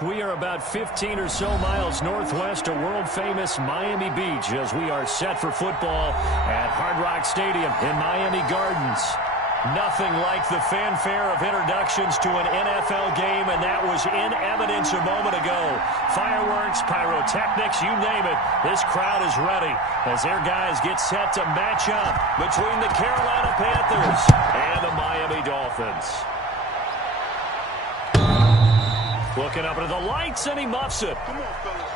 We are about 15 or so miles northwest of world-famous Miami Beach as we are set for football at Hard Rock Stadium in Miami Gardens. Nothing like the fanfare of introductions to an NFL game, and that was in evidence a moment ago. Fireworks, pyrotechnics, you name it. This crowd is ready as their guys get set to match up between the Carolina Panthers and the Miami Dolphins. Looking up into the lights, and he muffs it. Come on, fellas.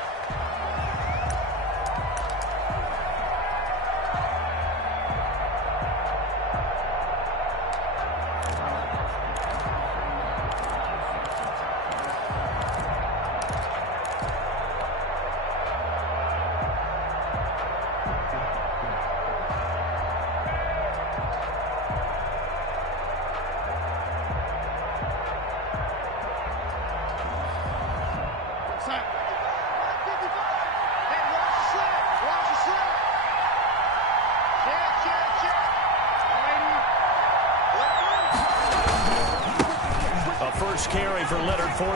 Carry for Yr2.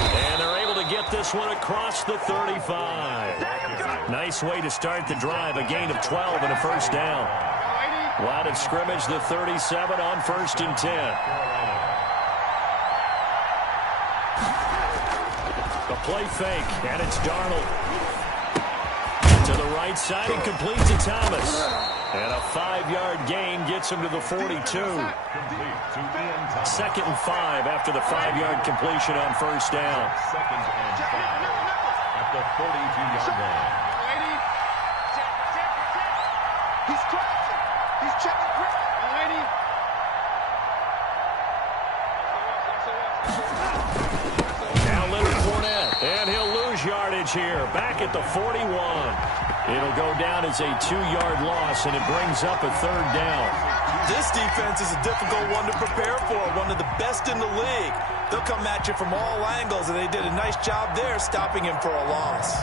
And they're able to get this one across the 35. Nice way to start the drive. A gain of 12 and a first down. Line of scrimmage, the 37 on 1st and 10. A play fake, and it's Darnold. To the right side and complete to Thomas. And a 5-yard gain gets him to the 42. 2nd and 5 after the 5-yard completion on first down. 2nd and 5 at the 42-yard line. He's crossing. He's checking quick. Now Yr2, and he'll lose yardage here. Back at the 41. It'll go down as a 2-yard loss, and it brings up a 3rd down. This defense is a difficult one to prepare for, one of the best in the league. They'll come at you from all angles, and they did a nice job there stopping him for a loss.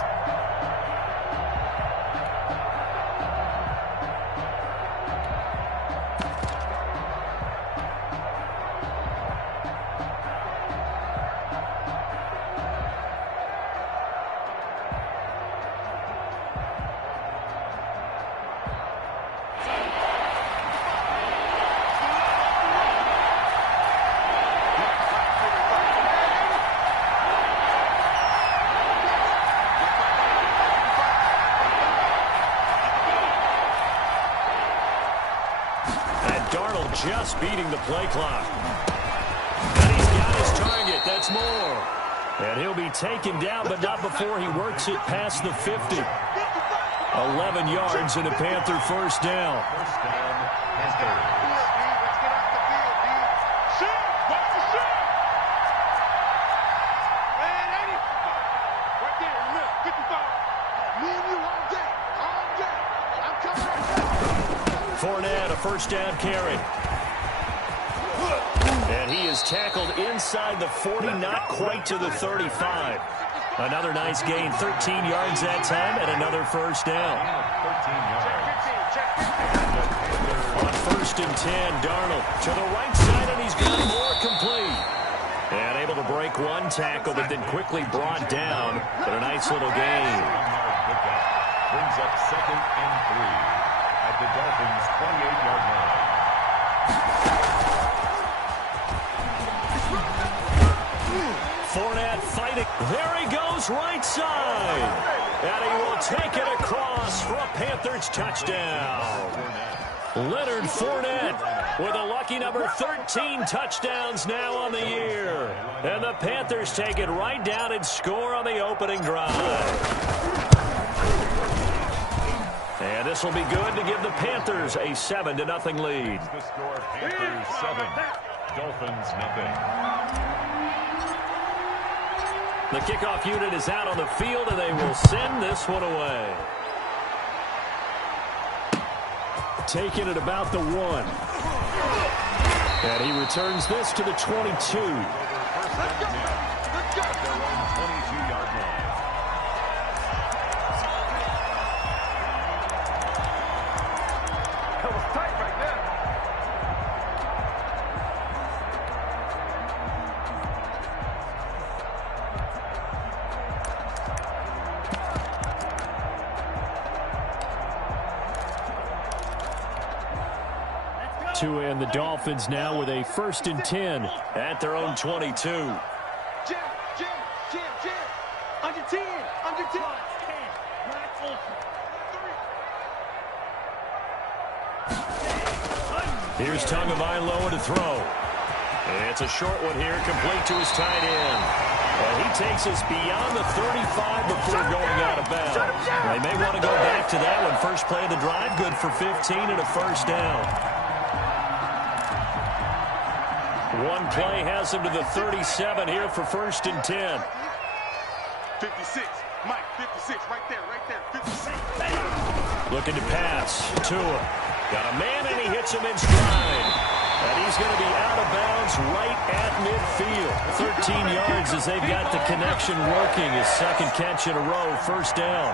Just beating the play clock. And he's got his target. That's more. And he'll be taken down, but not before he works it past the 50. 11 yards and a Panther first down. First down, Panthers. Fournette, a first down carry. And he is tackled inside the 40, not quite to the 35. Another nice gain, 13 yards that time, and another first down. 13 yards. On 1st and 10, Darnold to the right side, and he's got more complete. And able to break one tackle, but then quickly brought down. But a nice little gain. Brings up 2nd and 3 at the Dolphins' 28-yard line. Fournette fighting. There he goes, right side. And he will take it across for a Panthers touchdown. Yr2 with a lucky number 13 touchdowns now on the year. And the Panthers take it right down and score on the opening drive. And this will be good to give the Panthers a 7-0 lead. The score, Panthers 7, Dolphins nothing. The kickoff unit is out on the field, and they will send this one away. Taking it about the 1. And he returns this to the 22. Let's go. At their own 22-yard line. That was tight right there. Yr2 and the Dolphins now with a 1st and 10 at their own 22. Jim. Under 10. Under 10. Here's Tagovailoa to throw. It's a short one here, complete to his tight end. Well, he takes us beyond the 35 before going out of bounds. They may want to go back to that one. First play of the drive, good for 15 and a 1st down. One play has him to the 37 here for 1st and 10. 56. Mike, 56. Right there. 56. Looking to pass. Tua. Got a man, and he hits him in stride. And he's going to be out of bounds right at midfield. 13 yards as they've got the connection working. His 2nd catch in a row, 1st down.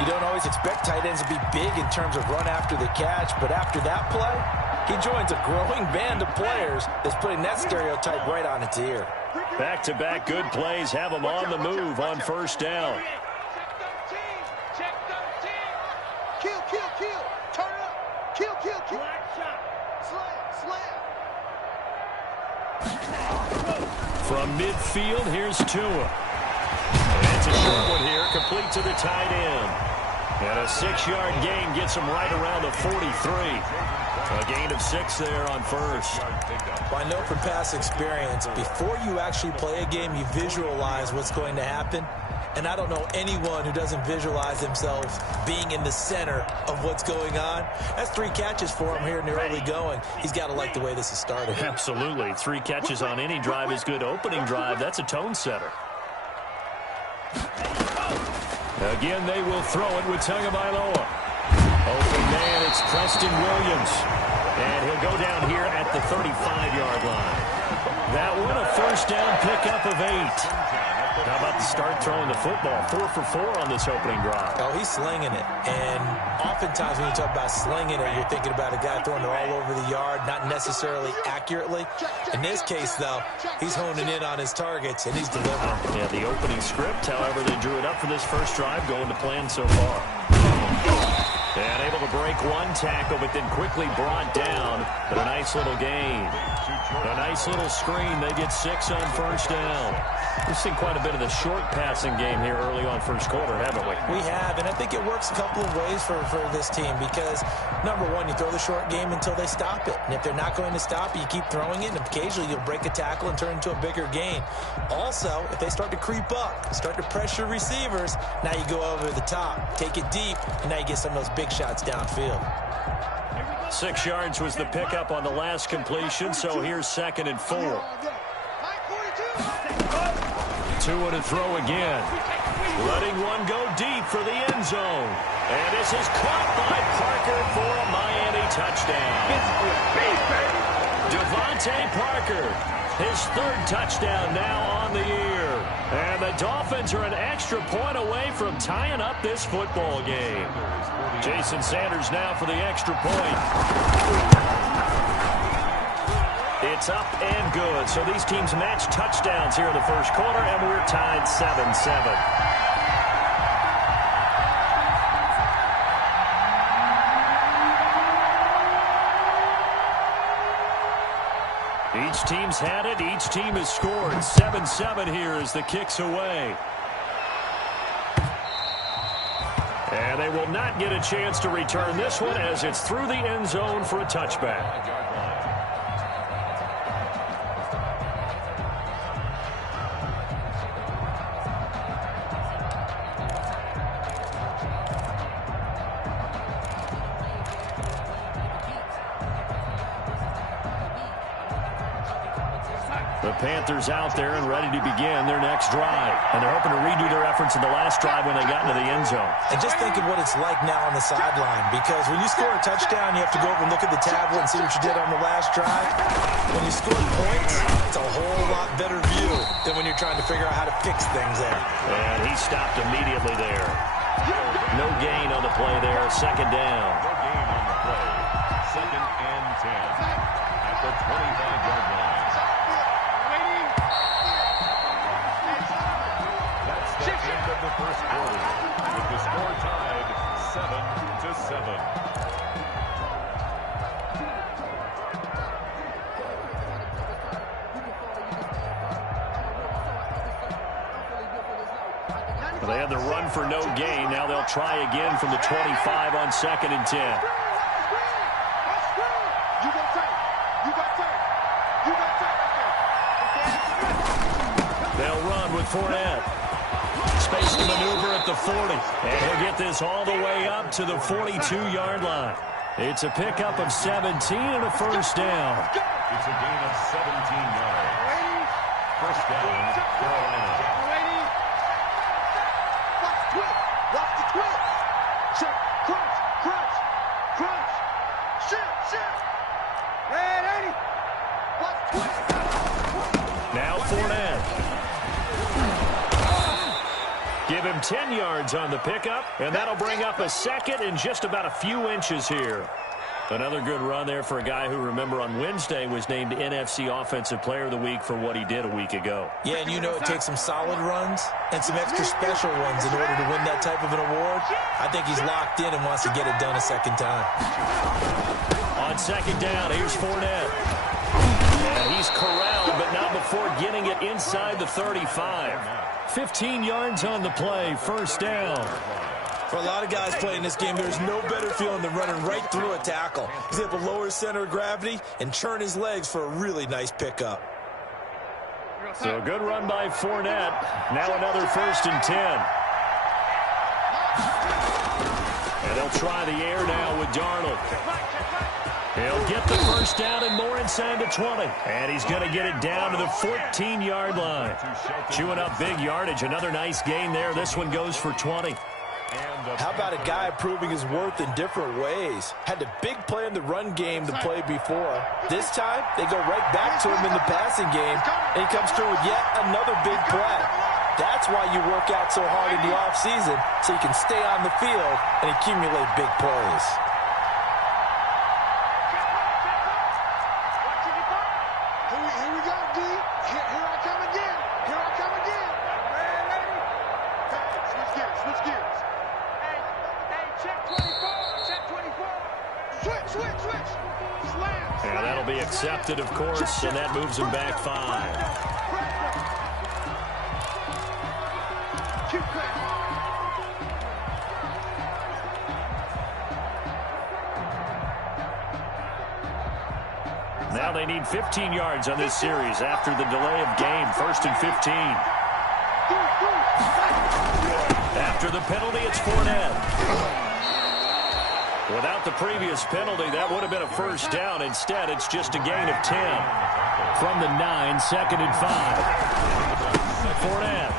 You don't always expect tight ends to be big in terms of run after the catch, but after that play, he joins a growing band of players that's putting that stereotype right on its ear. Back-to-back good plays have him on the move on 1st down. Check 13. Kill. Turn it up. Kill. Black shot. Slam. From midfield, here's Tua. It's a short one here, complete to the tight end. And a 6-yard gain gets him right around the 43. A gain of 6 there on 1st. Well, I know from past experience, before you actually play a game, you visualize what's going to happen. And I don't know anyone who doesn't visualize themselves being in the center of what's going on. That's 3 catches for him here in the early going. He's got to like the way this is starting. Absolutely. 3 catches on any drive is good. Opening drive, that's a tone setter. Again, they will throw it with Tagovailoa. Open man, it's Preston Williams. And he'll go down here at the 35-yard line. That one, a 1st down pickup of 8. How about the start throwing the football? 4 for 4 on this opening drive. Oh, he's slinging it. And oftentimes when you talk about slinging it, you're thinking about a guy throwing it all over the yard, not necessarily accurately. In this case, though, he's honing in on his targets, and he's delivering. Yeah, the opening script, however, they drew it up for this first drive, going to plan so far. And able to break one tackle, but then quickly brought down. But a nice little gain. A nice little screen. They get 6 on 1st down. We've seen quite a bit of the short passing game here early on 1st quarter, haven't we? We have, and I think it works a couple of ways for this team because, number one, you throw the short game until they stop it. And if they're not going to stop it, you keep throwing it, and occasionally you'll break a tackle and turn it into a bigger gain. Also, if they start to creep up, start to pressure receivers, now you go over the top, take it deep, and now you get some of those big shots downfield. 6 yards was the pickup on the last completion, so here's 2nd and 4. Tua to throw again. Letting one go deep for the end zone. And this is caught by Parker for a Miami touchdown. Devontae Parker, his 3rd touchdown now on the year. And the Dolphins are an extra point away from tying up this football game. Jason Sanders now for the extra point. It's up and good. So these teams match touchdowns here in the 1st quarter, and we're tied 7-7. Each team's had it. Each team has scored. 7-7 here as the kick's away. And they will not get a chance to return this one as it's through the end zone for a touchback. The Panthers out there and ready to begin their next drive. And they're hoping to redo their efforts in the last drive when they got into the end zone. And just think of what it's like now on the sideline, because when you score a touchdown, you have to go over and look at the tablet and see what you did on the last drive. When you score points, it's a whole lot better view than when you're trying to figure out how to fix things there. And he stopped immediately there. No gain on the play there. 2nd down. No gain on the play. 2nd and 10 at the 25-yard line. That's the end of the 1st quarter, with the score tied 7-7. They had the run for no gain. Now they'll try again from the 25 on 2nd and 10. You got tape. You got tape. You got tape. They'll run with Fournette. Space to maneuver at the 40. And he'll get this all the way up to the 42-yard line. It's a pickup of 17 and a first down. It's a gain of 17 yards. First down, Carolina. Watch the twist. Watch the twist. Check. Crunch. Crunch. Crunch. Shift. Shift. And 80. Watch the twist. Now Fournette. Give him 10 yards on the pickup, and that'll bring up a second and just about a few inches here. Another good run there for a guy who, remember, on Wednesday was named NFC Offensive Player of the Week for what he did a week ago. Yeah, and you know it takes some solid runs and some extra special ones in order to win that type of an award. I think he's locked in and wants to get it done a second time. On second down, here's Fournette. And he's corralled, but not before getting it inside the 35. 15 yards on the play, first down. For a lot of guys playing this game, there's no better feeling than running right through a tackle. He's able to lower his center of gravity and churn his legs for a really nice pickup. So a good run by Fournette. Now another first and 10. And they'll try the air now with Darnold. He'll get the first down and more inside the 20. And he's going to get it down to the 14-yard line. Chewing up big yardage. Another nice gain there. This one goes for 20. How about a guy proving his worth in different ways? Had a big play in the run game the play before. This time, they go right back to him in the passing game, and he comes through with yet another big play. That's why you work out so hard in the offseason, so you can stay on the field and accumulate big plays. Here we go, D. Here I come again. Here I come again. Switch gears. Switch gears. Hey, check 24. Check 24. Switch. Slam. And that'll be accepted, of course, and that moves him back 5. Now they need 15 yards on this series after the delay of game. First and 15. After the penalty, it's Fournette. Without the previous penalty, that would have been a first down. Instead, it's just a gain of 10. From the 9, second and 5. Fournette.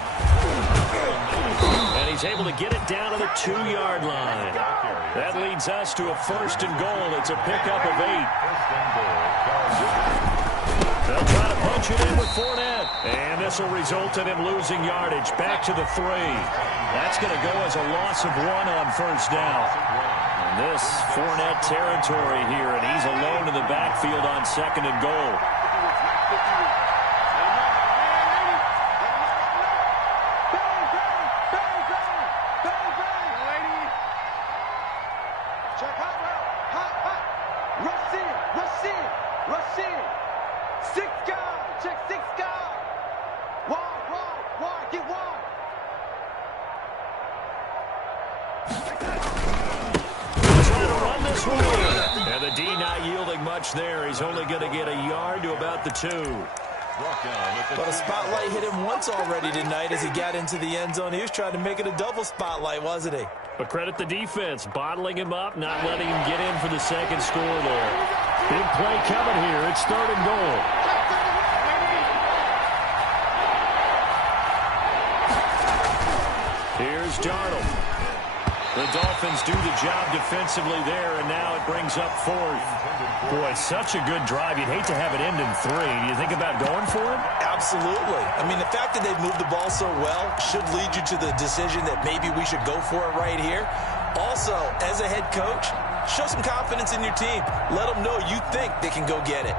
And he's able to get it down to the 2-yard line. That leads us to a first and goal. It's a pickup of 8. They'll try to punch it in with Fournette. And this will result in him losing yardage. Back to the 3. That's going to go as a loss of 1 on first down. And this Fournette territory here, and he's alone in the backfield on second and goal. And the D not yielding much there. He's only going to get a yard to about the 2. But a spotlight hit him once already tonight as he got into the end zone. He was trying to make it a double spotlight, wasn't he? But credit the defense, bottling him up, not letting him get in for the second score there. Big play coming here. It's third and goal. Here's Darnold. The Dolphins do the job defensively there, and now it brings up 4th. Boy, such a good drive. You'd hate to have it end in 3. Do you think about going for it? Absolutely. I mean, the fact that they've moved the ball so well should lead you to the decision that maybe we should go for it right here. Also, as a head coach, show some confidence in your team. Let them know you think they can go get it.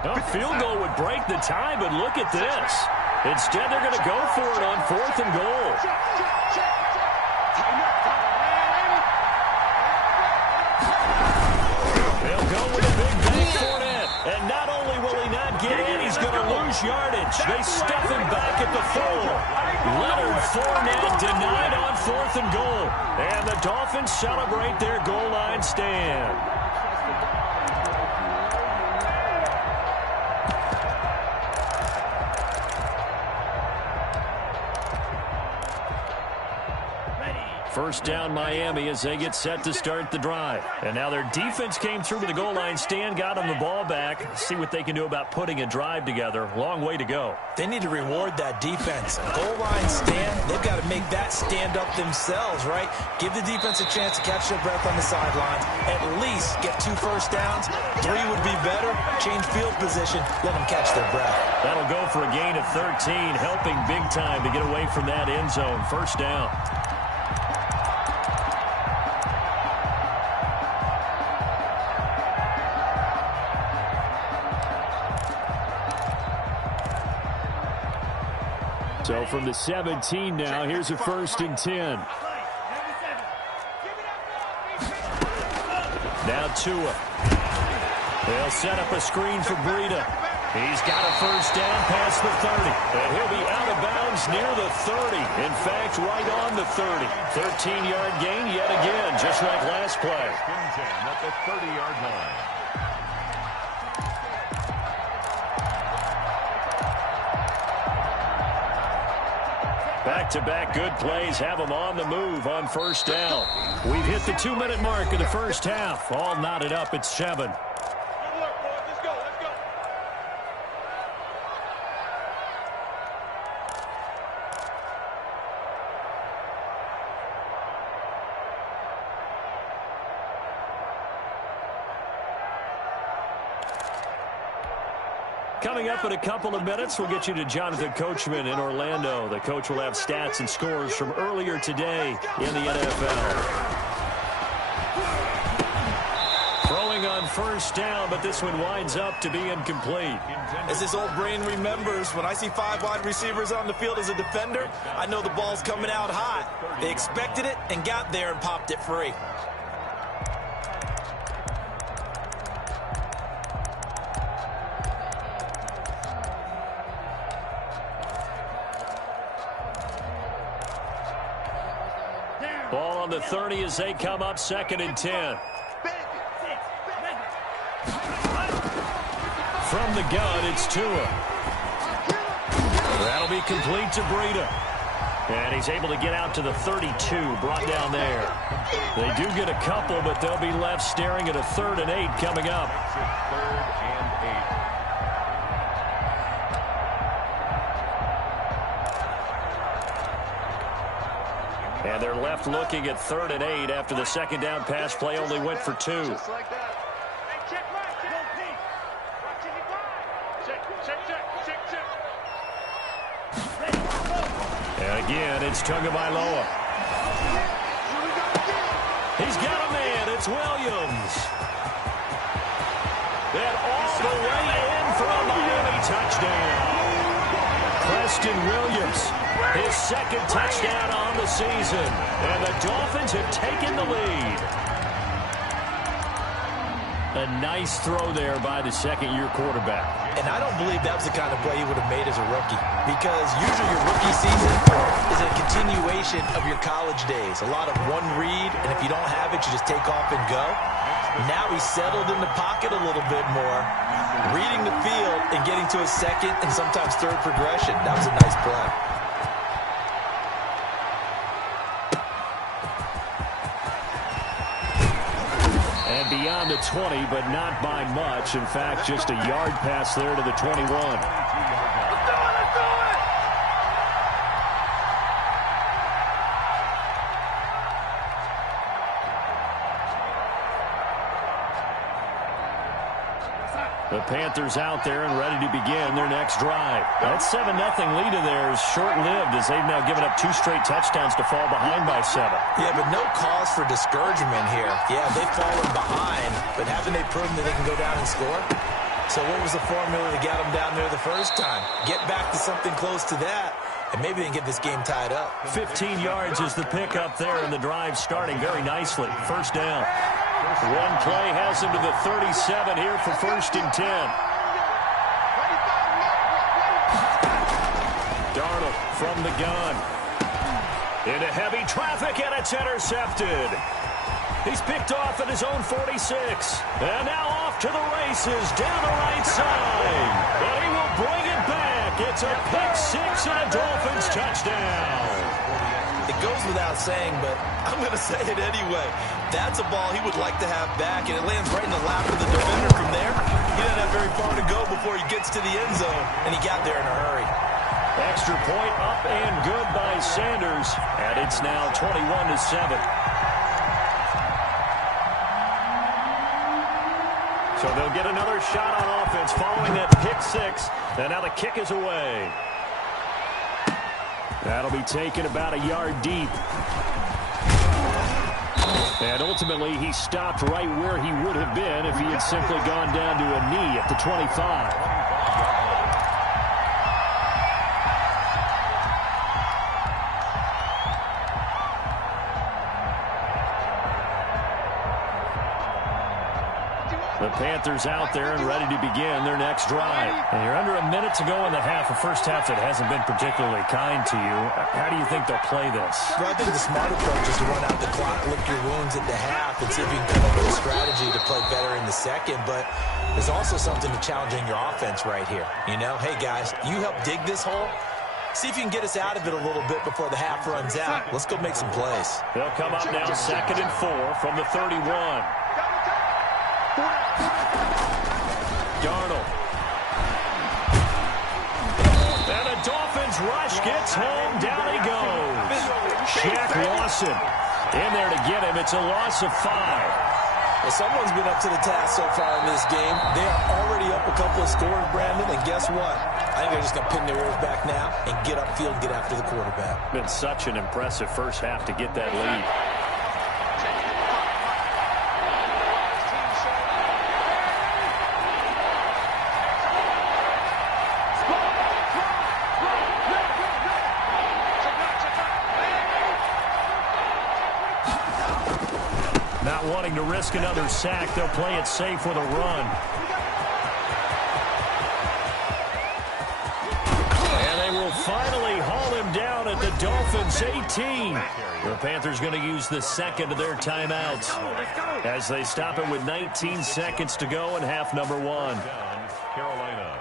A field goal would break the tie, but look at this. Instead, they're going to go for it on 4th and goal. They'll go with a big bank Fournette. And not only will he not get in, he's going to lose yardage. They stuff him back at the 4. Leonard Fournette denied on 4th and goal. And the Dolphins celebrate their goal line stand. First down Miami as they get set to start the drive. And now their defense came through with the goal line stand, got them the ball back. See what they can do about putting a drive together. Long way to go. They need to reward that defense. Goal line stand, they've got to make that stand up themselves, right? Give the defense a chance to catch their breath on the sidelines. At least get 2 first downs. 3 would be better. Change field position. Let them catch their breath. That'll go for a gain of 13, helping big time to get away from that end zone. First down. So from the 17 now, here's a 1st and 10. Now Tua. They'll set up a screen for Breida. He's got a first down past the 30. And he'll be out of bounds near the 30. In fact, right on the 30. 13-yard gain yet again, just like last play. At the 30-yard line. Back-to-back good plays have them on the move on first down. We've hit the 2-minute mark of the first half. All knotted up at 7. Coming up in a couple of minutes, we'll get you to Jonathan Coachman in Orlando. The coach will have stats and scores from earlier today in the NFL. Throwing on first down, but this one winds up to be incomplete. As his old brain remembers, when I see 5 wide receivers on the field as a defender, I know the ball's coming out hot. They expected it and got there and popped it free. Ball on the 30 as they come up 2nd and 10. From the gun, it's Tua. That'll be complete to Breida. And he's able to get out to the 32, brought down there. They do get a couple, but they'll be left staring at a 3rd and 8 coming up. 3rd and 8. And they're left looking at 3rd and 8 after the second down pass play only went for 2. And again, it's Tagovailoa. He's got a man. It's Williams. And all the way in for a Miami touchdown. Preston Williams, his 2nd touchdown on the season. And the Dolphins have taken the lead. A nice throw there by the 2nd-year quarterback. And I don't believe that was the kind of play he would have made as a rookie. Because usually your rookie season is a continuation of your college days. A lot of one read, and if you don't have it, you just take off and go. Now he's settled in the pocket a little bit more, reading the field and getting to his 2nd and sometimes 3rd progression. That was a nice play. And beyond the 20, but not by much. In fact, just a yard pass there to the 21. The Panthers out there and ready to begin their next drive. That 7-0 lead of theirs short-lived as they've now given up 2 straight touchdowns to fall behind by 7. Yeah, but no cause for discouragement here. Yeah, they've fallen behind, but haven't they proven that they can go down and score? So what was the formula to get them down there the first time? Get back to something close to that, and maybe they can get this game tied up. 15 yards is the pickup there, and the drive starting very nicely. First down. One play has him to the 37 here for 1st and 10. from the gun. Into heavy traffic, and it's intercepted. He's picked off at his own 46. And now off to the races down the right side. But he will bring it back. It's a pick six and a Dolphins touchdown. It goes without saying, but I'm going to say it anyway. That's a ball he would like to have back, and it lands right in the lap of the defender from there. He doesn't have very far to go before he gets to the end zone, and he got there in a hurry. Extra point up and good by Sanders, and it's now 21-7. So they'll get another shot on offense following that pick six, and now the kick is away. That'll be taken about a yard deep. And ultimately, he stopped right where he would have been if he had simply gone down to a knee at the 25. The Panthers out there and ready to begin their next drive. And you're under a minute to go in the half, a first half that hasn't been particularly kind to you. How do you think they'll play this? Well, I think the smart approach is to run out the clock, lick your wounds at the half, and see if you can come up with a strategy to play better in the second. But there's also something to challenging your offense right here. You know, hey, guys, you help dig this hole. See if you can get us out of it a little bit before the half runs out. Let's go make some plays. They'll come up now 2nd and 4 from the 31. Darnold. And the Dolphins rush gets home. Down he goes. Shaq Lawson in there to get him. It's a loss of 5. Well, someone's been up to the task so far in this game. They are already up a couple of scores, Brandon, and guess what? I think they're just going to pin their ears back now and get upfield, get after the quarterback. Been such an impressive first half to get that lead. Not wanting to risk another sack, they'll play it safe with a run. And they will finally haul him down at the Dolphins' 18. The Panthers going to use the second of their timeouts as they stop it with 19 seconds to go in half number 1. Carolina.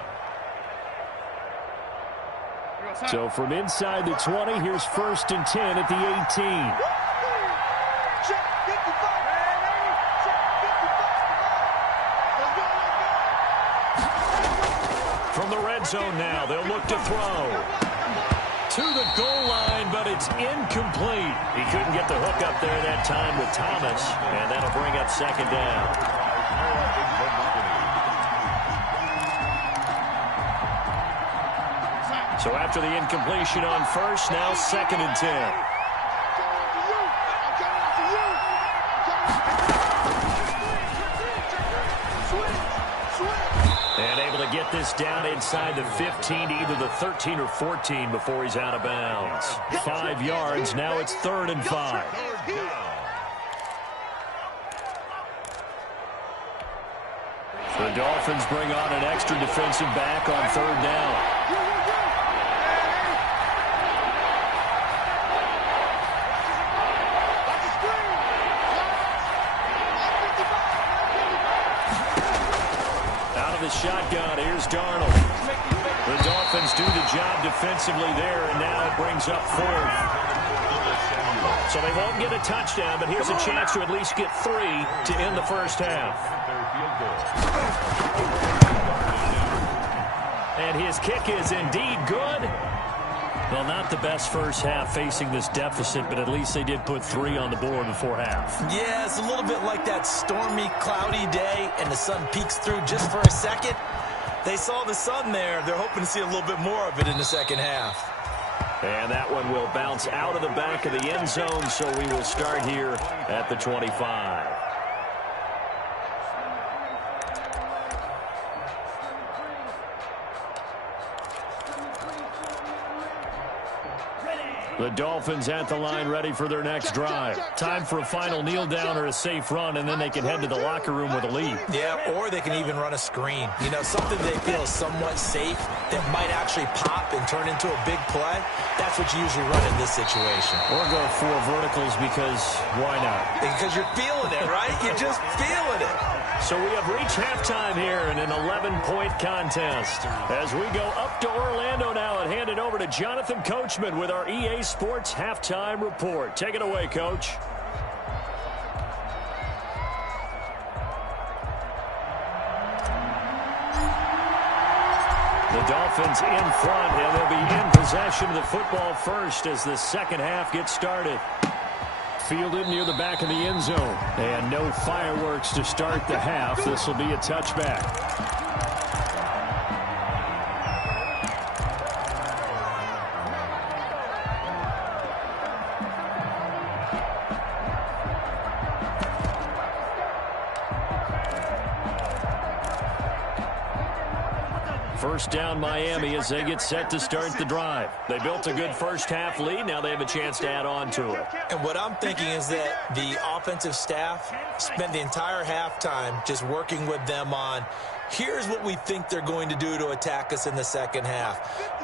So from inside the 20, here's 1st and 10 at the 18. From the red zone now, they'll look to throw. To the goal line, but it's incomplete. He couldn't get the hook up there that time with Thomas, and that'll bring up 2nd down. So after the incompletion on 1st, now 2nd and 10. And able to get this down inside the 15 to either the 13 or 14 before he's out of bounds. 5 yards. Now it's 3rd and 5. The Dolphins bring on an extra defensive back on 3rd down. Shotgun, here's Darnold. The Dolphins do the job defensively there, and now it brings up 4th. So they won't get a touchdown, but here's a chance to at least get 3 to end the first half. And his kick is indeed good. Well, not the best first half facing this deficit, but at least they did put 3 on the board before half. Yeah, it's a little bit like that stormy, cloudy day, and the sun peeks through just for a second. They saw the sun there. They're hoping to see a little bit more of it in the second half. And that one will bounce out of the back of the end zone, so we will start here at the 25. The Dolphins at the line ready for their next drive. Time for a final kneel down or a safe run, and then they can head to the locker room with a lead. Yeah, or they can even run a screen. You know, something they feel is somewhat safe that might actually pop and turn into a big play. That's what you usually run in this situation. Or go 4 verticals because why not? Because you're feeling it, right? You're just feeling it. So we have reached halftime here in an 11-point contest. As we go up to Orlando now and hand it over to Jonathan Coachman with our EA Sports Halftime Report. Take it away, Coach. The Dolphins in front, and they'll be in possession of the football first as the second half gets started. Fielded near the back of the end zone. And no fireworks to start the half. This will be a touchback. First down Miami as they get set to start the drive. They built a good first half lead. Now they have a chance to add on to it. And what I'm thinking is that the offensive staff spent the entire halftime just working with them on, here's what we think they're going to do to attack us in the second half.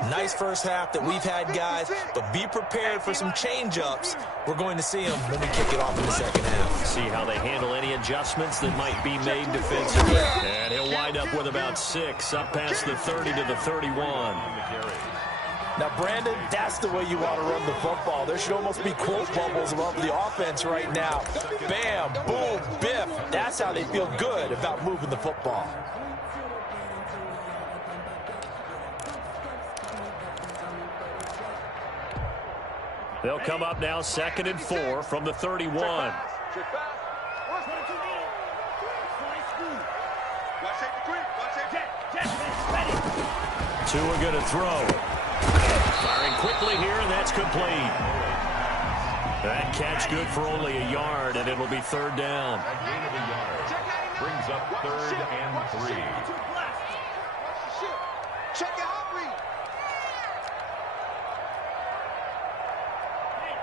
Nice first half that we've had, guys, but be prepared for some change-ups. We're going to see them when we kick it off in the second half. See how they handle any adjustments that might be made defensively. And he'll wind up with about 6, up past the 30 to the 31. Now, Brandon, that's the way you want to run the football. There should almost be quote bubbles above the offense right now. Bam, boom, biff. That's how they feel good about moving the football. They'll come up now 2nd and 4 from the 31. Tua going to throw. Firing quickly here, and that's complete. That catch good for only a yard, and it'll be 3rd down. A gain of a yard brings up 3rd and 3. Check your hot read.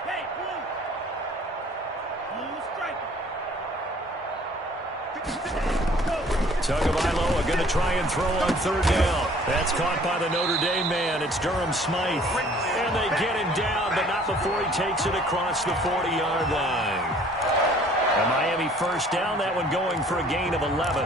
Hey, blue striker. Tagovailoa going to try and throw on 3rd down. That's caught by the Notre Dame man. It's Durham Smythe. And they get him down, but not before he takes it across the 40-yard line. A Miami first down, that one going for a gain of 11.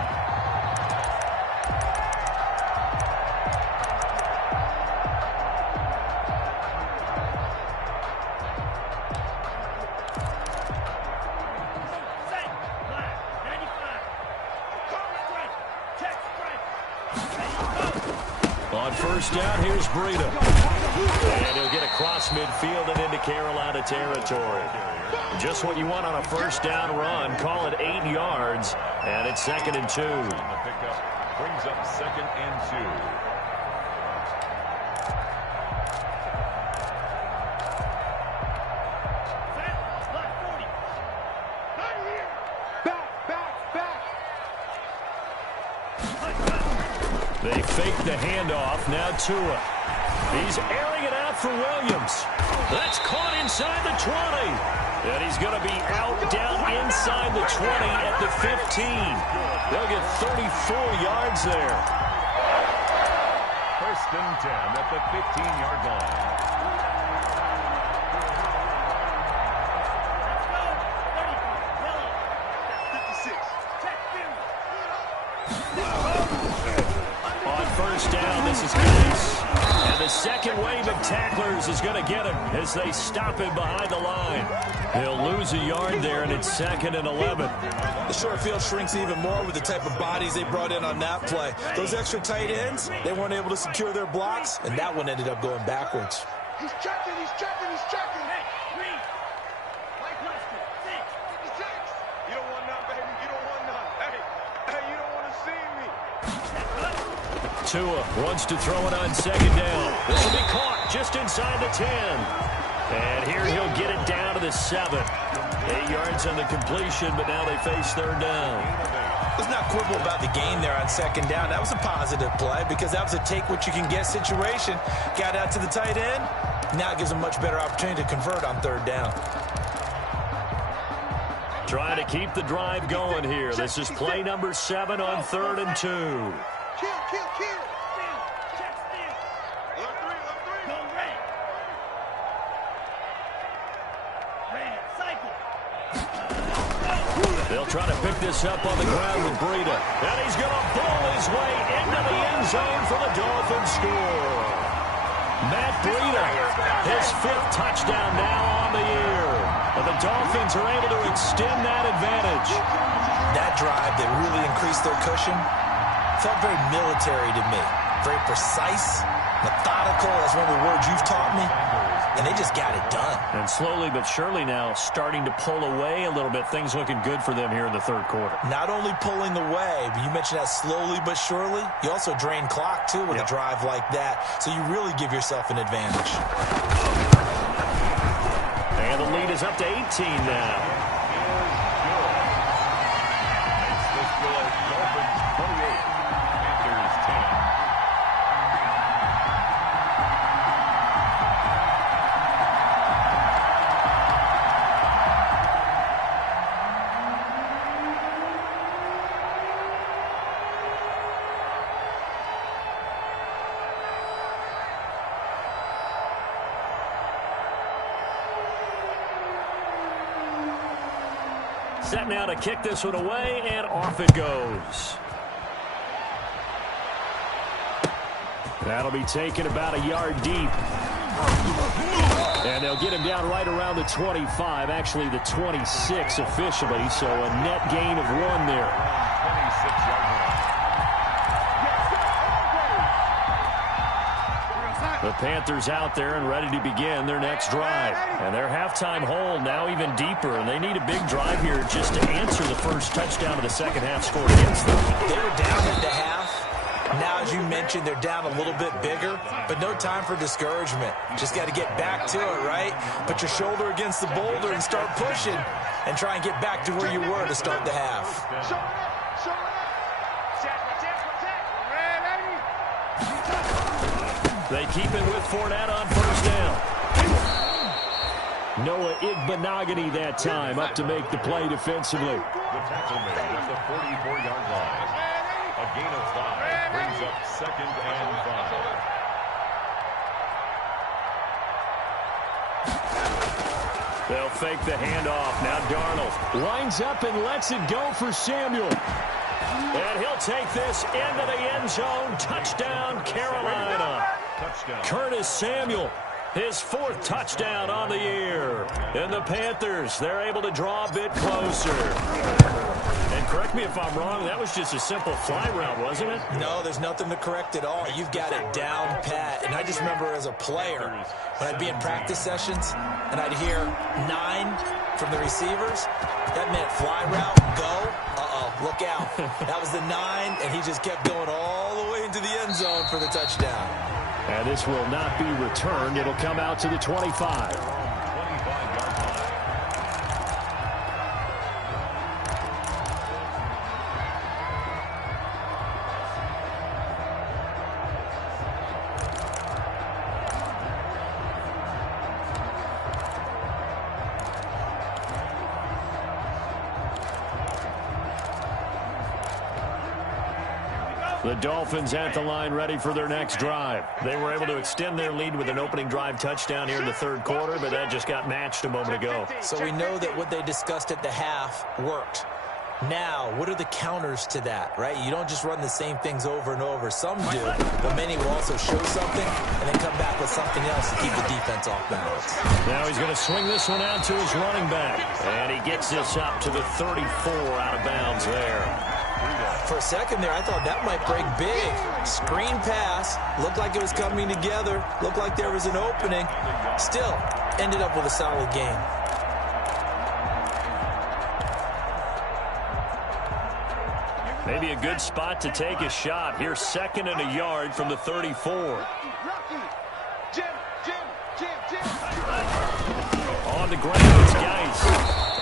On first down, here's Breida. And he'll get across midfield and into Carolina territory. Just what you want on a first down run. Call it 8 yards. And it's 2nd and 2. The pickup brings up 2nd and 2. They fake the handoff. Now Tua. He's airing it out for Williams. That's caught inside the 20. And he's going to be out down inside the 20 at the 15. They'll get 34 yards there. 1st and 10 at the 15-yard line. First down, this is Case. And the second wave of tacklers is going to get him as they stop him behind the line. He'll lose a yard there, and it's 2nd and 11. The short field shrinks even more with the type of bodies they brought in on that play. Those extra tight ends, they weren't able to secure their blocks, and that one ended up going backwards. He's checking, he's checking, he's checking. Hey, green. White Western, 6, 56. You don't want none, baby. You don't want none. Hey, you don't want to see me. Tua wants to throw it on 2nd down. This will be caught just inside the 10. And here he'll get it down to the 7. 8 yards on the completion, but now they face 3rd down. Let's not quibble about the gain there on second down. That was a positive play because that was a take-what-you-can-get situation. Got out to the tight end. Now it gives them a much better opportunity to convert on third down. Trying to keep the drive going here. This is play number 7 on 3rd and 2. Kill. They'll try to pick this up on the ground with Breida. And he's going to pull his way into the end zone for the Dolphins score. Matt Breida, his 5th touchdown now on the year. And the Dolphins are able to extend that advantage. That drive that really increased their cushion felt very military to me. Very precise, methodical. That's one of the words you've taught me. And they just got it done. And slowly but surely now starting to pull away a little bit. Things looking good for them here in the 3rd quarter. Not only pulling away, but you mentioned that slowly but surely. You also drain clock, too, with a drive like that. So you really give yourself an advantage. And the lead is up to 18 now. Makes the score Dolphins 28, Panthers 10. Set now to kick this one away, and off it goes. That'll be taken about a yard deep. And they'll get him down right around the 25, actually the 26 officially, so a net gain of 1 there. 26-yard line. The Panthers out there and ready to begin their next drive. And their halftime hold now even deeper, and they need a big drive here just to answer the first touchdown of the second half scored against them. They were down at the half. Now, as you mentioned, they're down a little bit bigger, but no time for discouragement. Just got to get back to it, right? Put your shoulder against the boulder and start pushing and try and get back to where you were to start the half. They keep it with Fournette on first down. Noah Igbinoghene that time up to make the play defensively. The tackle made at the 44-yard line. A gain of 5 brings up 2nd and 5. They'll fake the handoff. Now Darnold lines up and lets it go for Samuel. And he'll take this into the end zone. Touchdown, Carolina. Touchdown. Curtis Samuel, his 4th touchdown on the year. And the Panthers, they're able to draw a bit closer. And correct me if I'm wrong, that was just a simple fly route, wasn't it? No, there's nothing to correct at all. You've got it down pat. And I just remember as a player, when I'd be in practice sessions, and I'd hear 9 from the receivers, that meant fly route, go. Look out. That was the 9, and he just kept going all the way into the end zone for the touchdown. And this will not be returned. It'll come out to the 25. 25-yard line. The Dolphins at the line ready for their next drive. They were able to extend their lead with an opening drive touchdown here in the 3rd quarter, but that just got matched a moment ago. So we know that what they discussed at the half worked. Now, what are the counters to that, right? You don't just run the same things over and over. Some do, but many will also show something and then come back with something else to keep the defense off balance. Now he's going to swing this one out to his running back. And he gets this up to the 34 out of bounds there. For a second there, I thought that might break big. Screen pass. Looked like it was coming together. Looked like there was an opening. Still, ended up with a solid game. Maybe a good spot to take a shot. Here's 2nd and a yard from the 34. on the ground. It's Geis.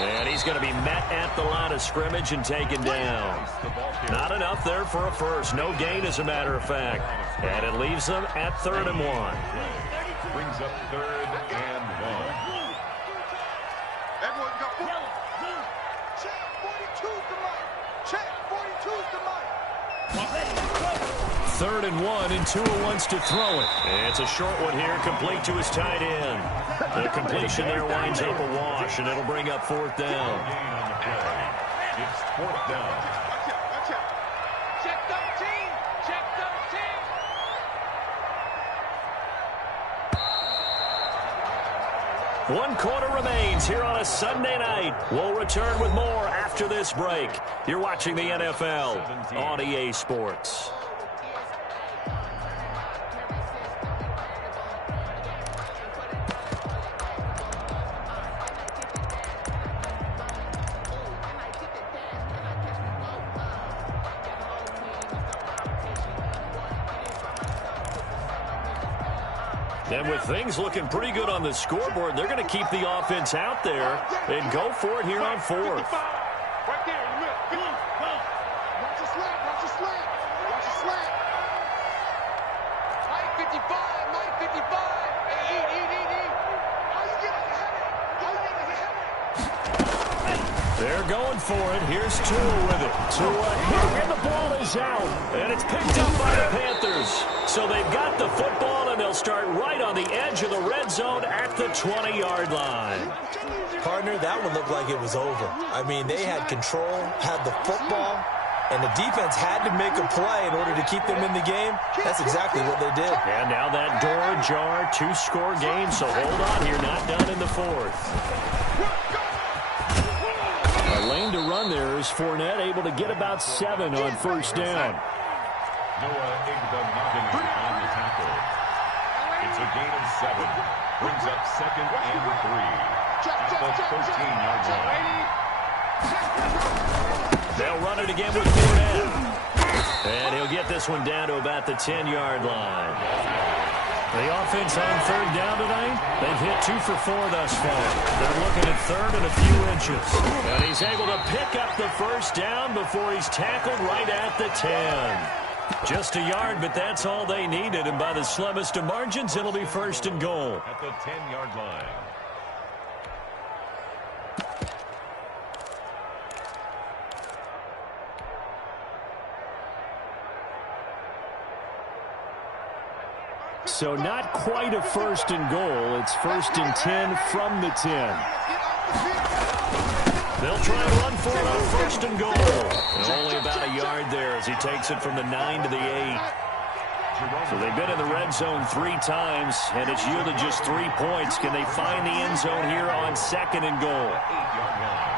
And he's going to be met at the line of scrimmage and taken down. Not enough there for a first. No gain, as a matter of fact. And it leaves them at 3rd and 1. Brings up 3rd and 1. Everyone got four. Check 42's the mic. Check 42's the mic. 3rd and 1, and Tua wants to throw it. It's a short one here, complete to his tight end. The completion there winds up a wash, and it'll bring up 4th down. It's 4th down. Check 13. Check 13. 1 quarter remains here on a Sunday night. We'll return with more after this break. You're watching the NFL on EA Sports. And with things looking pretty good on the scoreboard, they're going to keep the offense out there and go for it here on 4th. Right there, you will. Watch your slant, watch your slant. Watch your slant. Mike 55, Mike 55. Hey, eat. How you getting a headache? How you getting a headache? They're going for it. Here's Tua with it. Tua hit, and the ball is out. And it's picked up by the Panthers. So they've got the football, and they'll start right on the edge of the red zone at the 20-yard line. Partner, that one looked like it was over. I mean, they had control, had the football, and the defense had to make a play in order to keep them in the game. That's exactly what they did. And now that door ajar, 2-score game, so hold on here, not done in the 4th. A lane to run there is Fournette, able to get about 7 on 1st down. Noah Igbenogany on the tackle. It's a gain of 7. Brings up 2nd and 3. At the 13-yard line. They'll run it again with Fournette. And he'll get this one down to about the 10-yard line. The offense on 3rd down tonight, they've hit 2 for 4 thus far. They're looking at 3rd and a few inches. And he's able to pick up the 1st down before he's tackled right at the 10. Just a yard, but that's all they needed. And by the slimmest of margins, it'll be 1st and goal. At the 10-yard line. So not quite a 1st and goal. It's 1st and 10 from the 10. They'll try and run for it on 1st and goal. And only about a yard there as he takes it from the 9 to the 8. So they've been in the red zone 3 times, and it's yielded just 3 points. Can they find the end zone here on 2nd and goal? 8-yard line.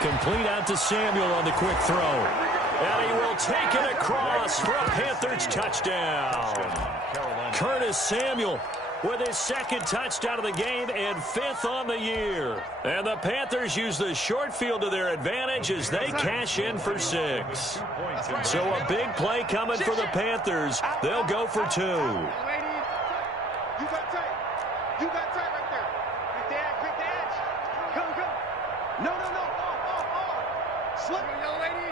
Complete out to Samuel on the quick throw. And he will take it across for a Panthers touchdown. Curtis Samuel with his 2nd touchdown of the game and 5th on the year. And the Panthers use the short field to their advantage as they cash in for 6. So a big play coming for the Panthers. They'll go for 2. You got tight. You got tight right there. Quick dash. Come. No. Slip, young lady.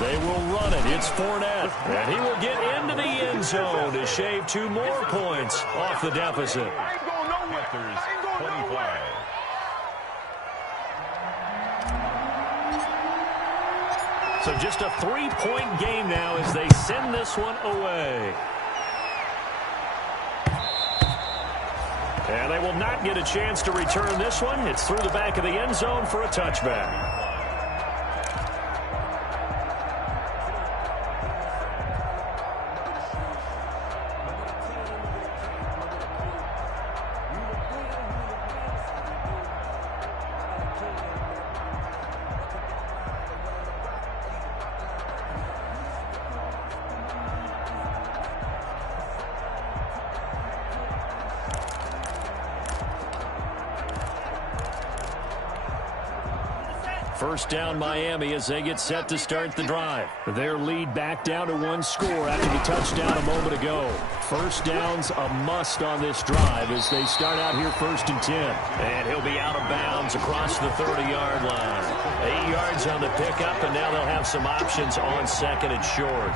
They will run it. It's Fournette. And he will get into the end zone to shave 2 more points off the deficit. I ain't going nowhere. Panthers, I ain't going 25. nowhere. So just a 3-point game now as they send this one away. And they will not get a chance to return this one. It's through the back of the end zone for a touchback. First down Miami as they get set to start the drive. Their lead back down to 1 score after the touchdown a moment ago. First down's a must on this drive as they start out here 1st and 10. And he'll be out of bounds across the 30-yard line. 8 yards on the pickup, and now they'll have some options on 2nd and short.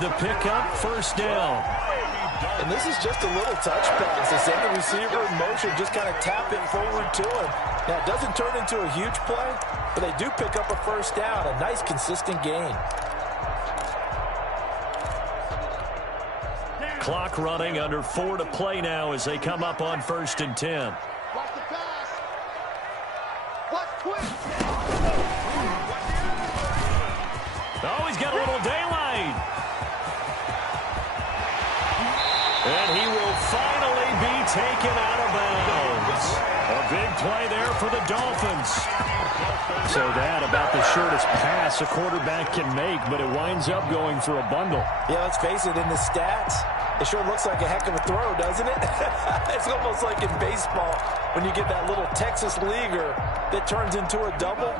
The pickup, first down. And this is just a little touch pass. They send the receiver in motion, just kind of tap it forward to him. Now, it doesn't turn into a huge play, but they do pick up a first down, a nice, consistent gain. Clock running, under 4 to play now as they come up on 1st and 10. Watch the pass. Watch quick. Oh, he's got a little daylight. And he will finally be taken out of bounds. A big play there for the Dolphins. So that about the shortest pass a quarterback can make, but it winds up going for a bundle. Yeah, let's face it, in the stats, it sure looks like a heck of a throw, doesn't it? It's almost like in baseball when you get that little Texas leaguer that turns into a double.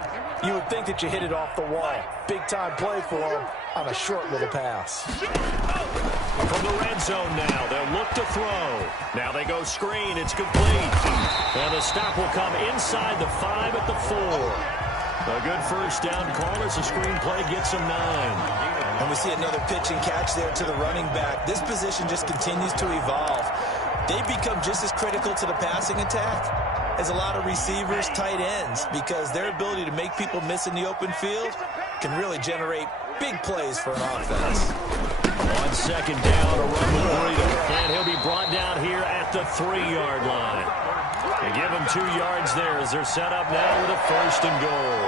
You would think that you hit it off the wall. Big-time play for him on a short little pass. From the red zone now, they'll look to throw. Now they go screen. It's complete. And the stop will come inside the 5 at the 4. A good first down call as the screen play gets them 9. And we see another pitch and catch there to the running back. This position just continues to evolve. They become just as critical to the passing attack as a lot of receivers, tight ends, because their ability to make people miss in the open field can really generate big plays for an offense. On 2nd down, a run with Yr2. And he'll be brought down here at the 3-yard line. They give him 2 yards there as they're set up now with a 1st and goal.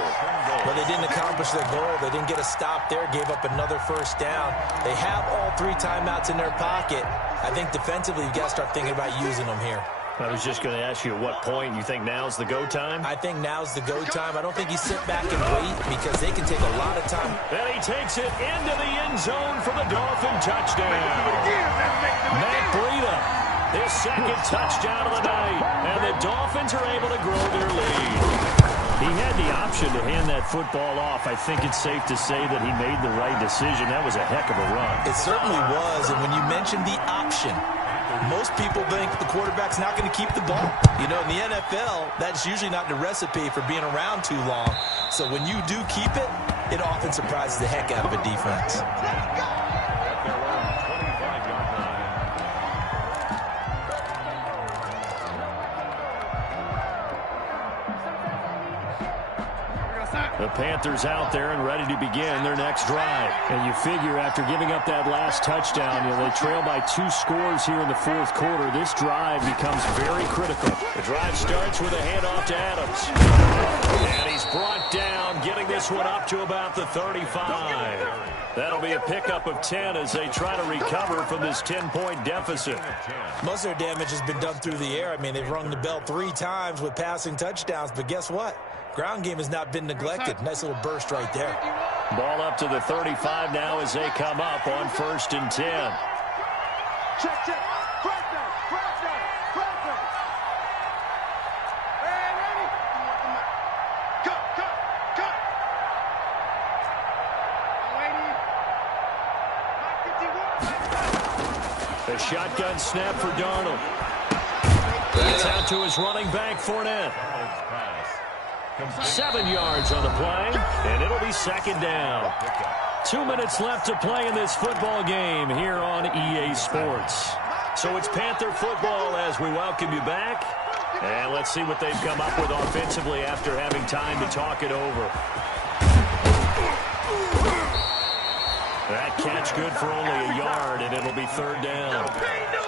Well, they didn't accomplish their goal. They didn't get a stop there, gave up another first down. They have all 3 timeouts in their pocket. I think defensively, you've got to start thinking about using them here. I was just going to ask you at what point you think now's the go time? I think now's the go time. I don't think you sit back and wait because they can take a lot of time. And he takes it into the end zone for the Dolphin touchdown. Matt Breida, his 2nd touchdown of the night. And the Dolphins are able to grow their lead. He had the option to hand that football off. I think it's safe to say that he made the right decision. That was a heck of a run. It certainly was. And when you mentioned the option, most people think the quarterback's not going to keep the ball. You know, in the NFL, that's usually not the recipe for being around too long. So when you do keep it, it often surprises the heck out of a defense. The Panthers out there and ready to begin their next drive. And you figure after giving up that last touchdown, they trail by 2 scores here in the 4th quarter. This drive becomes very critical. The drive starts with a handoff to Adams. And he's brought down, getting this one up to about the 35. That'll be a pickup of 10 as they try to recover from this 10-point deficit. Most of their damage has been done through the air. I mean, they've rung the bell 3 times with passing touchdowns, but guess what? Ground game has not been neglected. Nice little burst right there. Ball up to the 35 now as they come up on 1st and 10. Check, check. Crack down, crack down, crack down. Hey, ready? Cut, cut, cut. A shotgun snap for Darnold. It's out to his running back, 4nt. 7 yards on the play, and it'll be 2nd down. 2 minutes left to play in this football game here on EA Sports. So it's Panther football as we welcome you back. And let's see what they've come up with offensively after having time to talk it over. That catch good for only a yard, and it'll be 3rd down.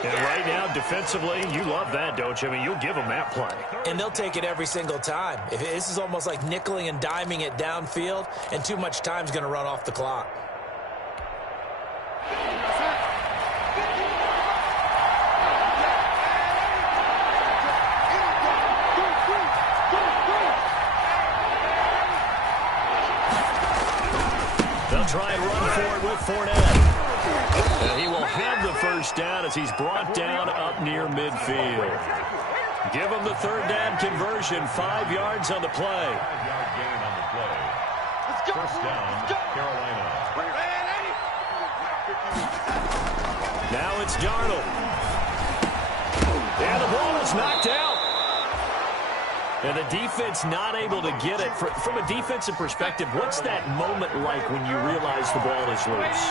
And right now, defensively, you love that, don't you? I mean, you'll give them that play. And they'll take it every single time. This is almost like nickeling and diming it downfield, and too much time's going to run off the clock. try and run for it with Fournette. And he will have the first down as he's brought down up near midfield. Give him the third down conversion, 5 yards on the play. 5-yard gain on the play. First down, Carolina. Now it's Darnold. And the ball is knocked out. And the defense not able to get it. From a defensive perspective, what's that moment like when you realize the ball is loose?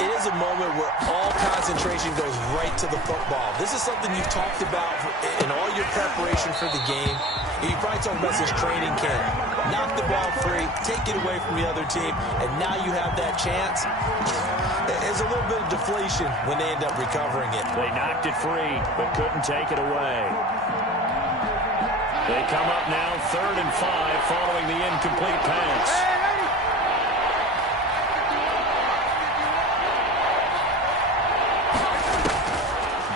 It is a moment where all concentration goes right to the football. This is something you've talked about in all your preparation for the game. You probably talked about since training camp. Knock the ball free, take it away from the other team, and now you have that chance. There's a little bit of deflation when they end up recovering it. They knocked it free, but couldn't take it away. They come up now 3rd and 5 following the incomplete pass.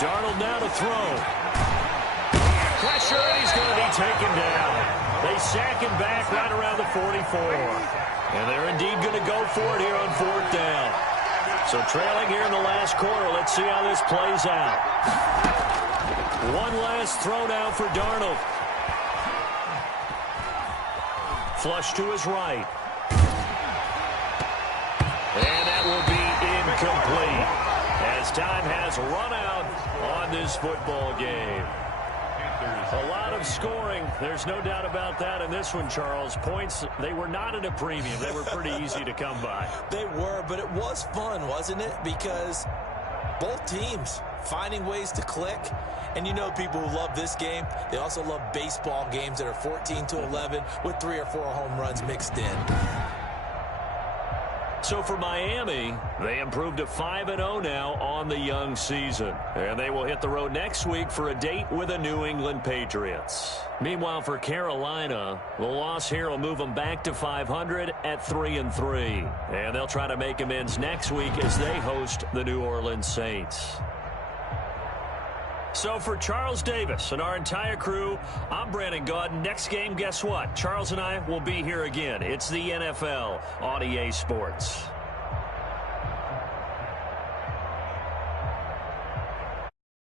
Darnold now to throw. Pressure, and he's going to be taken down. They sack him back right around the 44. And they're indeed going to go for it here on 4th down. So trailing here in the last quarter. Let's see how this plays out. One last throw now for Darnold. Flush to his right. And that will be incomplete, as time has run out on this football game. A lot of scoring. There's no doubt about that in this one, Charles. Points, they were not at a premium. They were pretty easy to come by. They were, but it was fun, wasn't it? Because both teams finding ways to click. And you know people who love this game, they also love baseball games that are 14-11 with 3 or 4 home runs mixed in. So for Miami, they improved to 5-0 now on the young season. And they will hit the road next week for a date with the New England Patriots. Meanwhile, for Carolina, the loss here will move them back to 500 at 3-3. And they'll try to make amends next week as they host the New Orleans Saints. So for Charles Davis and our entire crew, I'm Brandon Gaudin. Next game, guess what? Charles and I will be here again. It's the NFL on EA Sports.